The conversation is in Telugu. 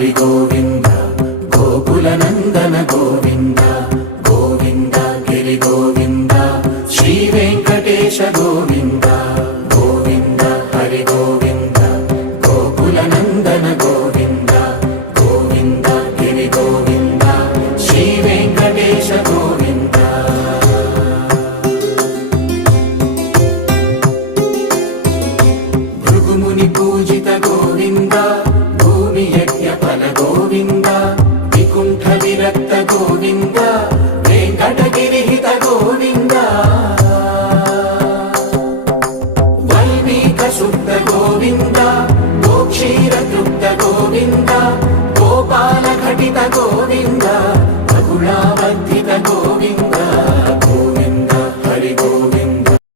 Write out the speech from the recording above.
హరి గోవింద గోకుల నందన గోవింద గోవింద గిరి గోవింద శ్రీ వెంకటేశ గోవింద గోవింద హరి గోవింద గోకుల నందన గోవింద గోవింద గిరి గోవింద శ్రీ వెంకటేశ గోవింద భృగుముని పూజిత గోవింద భూమి యజ్ఞ ఫల గోవింద వికుంఠ విరక్త గోవింద వెంకటగిరిహిత గోవింద వల్మీక శుద్ధ గోవింద గోక్షీర తృప్త గోవింద గోపాల ఘటిత గోవింద